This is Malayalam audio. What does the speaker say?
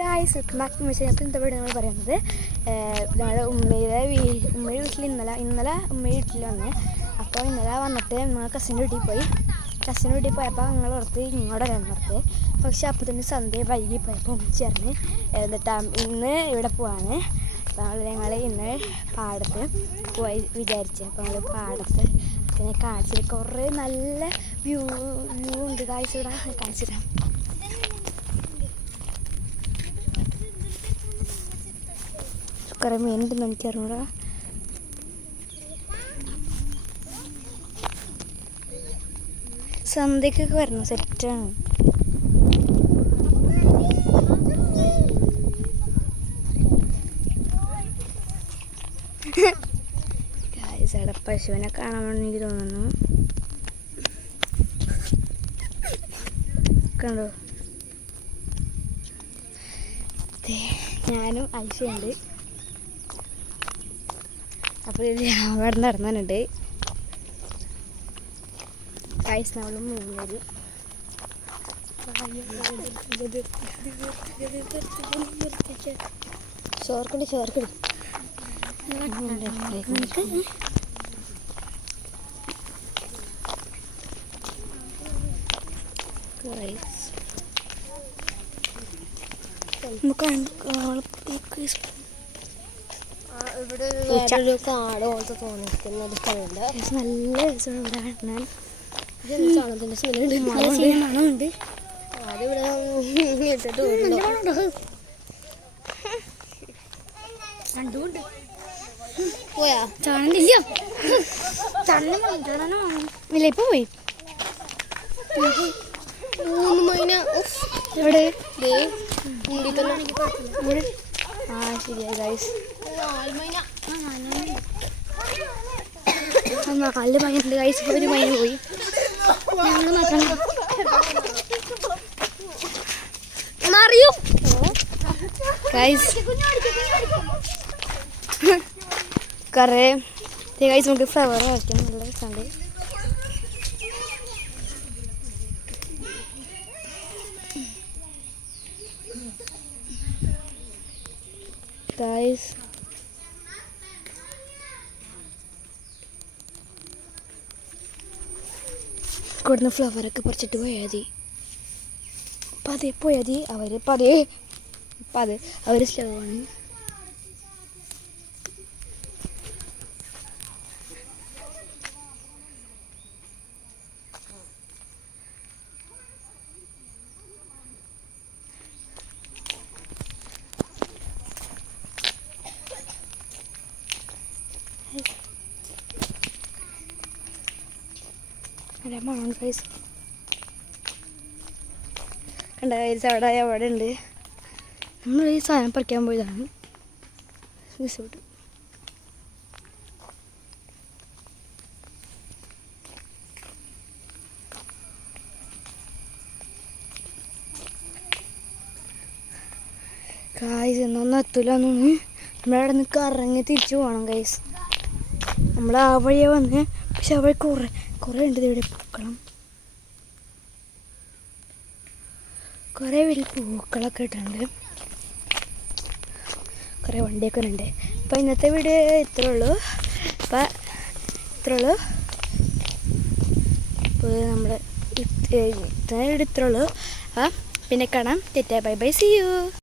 Guys welcome back to my channel. അപ്പോൾ ഇന്നത്തെ വീഡിയോ നമ്മൾ പറയുന്നത് നമ്മുടെ ഉമ്മയുടെ വീട്ടിൽ ഇന്നലെ ഉമ്മയുടെ വീട്ടിൽ വന്നേ. അപ്പോൾ ഇന്നലെ വന്നിട്ട് ഞങ്ങൾ കസിൻ്റെ വീട്ടിൽ പോയപ്പോൾ ഞങ്ങൾ ഓർത്ത് ഇങ്ങോട്ട് വരാൻ ഓർത്ത്. പക്ഷെ അപ്പോൾ തന്നെ സന്ധ്യ വൈകി പോയപ്പോൾ ഉമ്മച്ചേർന്ന് എന്നിട്ട് ഇന്ന് ഇവിടെ പോവാണ്. അപ്പോൾ ഞങ്ങൾ ഇന്ന് പാടത്ത് പോയി വിചാരിച്ചു. അപ്പോൾ ഞങ്ങൾ പാടത്ത് പിന്നെ കാണിച്ചിട്ട് കുറേ നല്ല വ്യൂ ഉണ്ട് ഗായ്സ്. ഇവിടെ കാണിച്ചിട്ടാണ് കുറേ മീനുണ്ടെന്ന് എനിക്കറിഞ്ഞൂടാ. സന്ധ്യക്കൊക്കെ വരണം, സെറ്റാണ്. ഇവിടെ പശുവിനെ കാണാൻ വേണ്ടി എനിക്ക് തോന്നുന്നു. കണ്ടോ, ഞാനും ഐശയുണ്ട്. അപ്പോൾ ഇത് അവിടെ നടന്നുണ്ട്. കായ്സ് നമ്മളും മൂന്നേര് ചോർക്കടി ഇവിടെ വേറൊരു കാട് പോലത്തെ തോന്നിക്കുന്ന ഒരു സ്ഥലമുണ്ട്. നല്ല രസമാണ് ഇവിടെ കാണാൻ. ചാണകത്തിൻ്റെ മണമുണ്ട്. അതിവിടെ ഇട്ടിട്ട് രണ്ടുമുണ്ട്. പോയാ ചാണനില്ല, ചാണനില്ല. ഇപ്പൊ പോയി. മൂന്ന് മൈന എവിടെ? ആ ശരിയായി ഗൈസ്. നല്ല മൈനുണ്ട് ഗൈസ്. ഒരു മൈന പോയി. ഞങ്ങൾ നോക്കണം. അറിയൂ ഗൈസ് കുറേ ഗൈസ് നമുക്ക് ഫ്ലവർ വയ്ക്കാം. നല്ല രസമുണ്ട്. ഗൈസ് ഇവിടുന്ന് ഫ്ലവറൊക്കെ പറിച്ചിട്ട് പോയാൽ മതി. അവർ സ്ലോ ആണ്. മണം ഗൈസ് കണ്ട ഗൈസ്. അവിടെ ഉണ്ട്. നമ്മൾ ഈ സാധനം പറിക്കാൻ പോയതാണ്. വിട്ടു ഗൈസ്. എന്നൊന്നും എത്തൂലെന്നൊന്ന് നമ്മളവിടെ നിന്ന് കറങ്ങി തിരിച്ചു പോകണം ഗൈസ്. നമ്മൾ ആ വഴിയെ വന്ന്, പക്ഷെ അവിടെ കുറേ ഉണ്ട് ഇവിടെ പൂക്കളം. കുറേ വലിയ പൂക്കളൊക്കെ ഇട്ടുണ്ട്. കുറേ വണ്ടിയൊക്കെ ഉണ്ട്. അപ്പോൾ ഇന്നത്തെ വീഡിയോ ഇത്രേ ഉള്ളൂ. അപ്പോൾ നമ്മൾ ഇത്ര വീഡിയോ ഇത്രേ ഉള്ളൂ. പിന്നെ കാണാം. Bye bye, see U.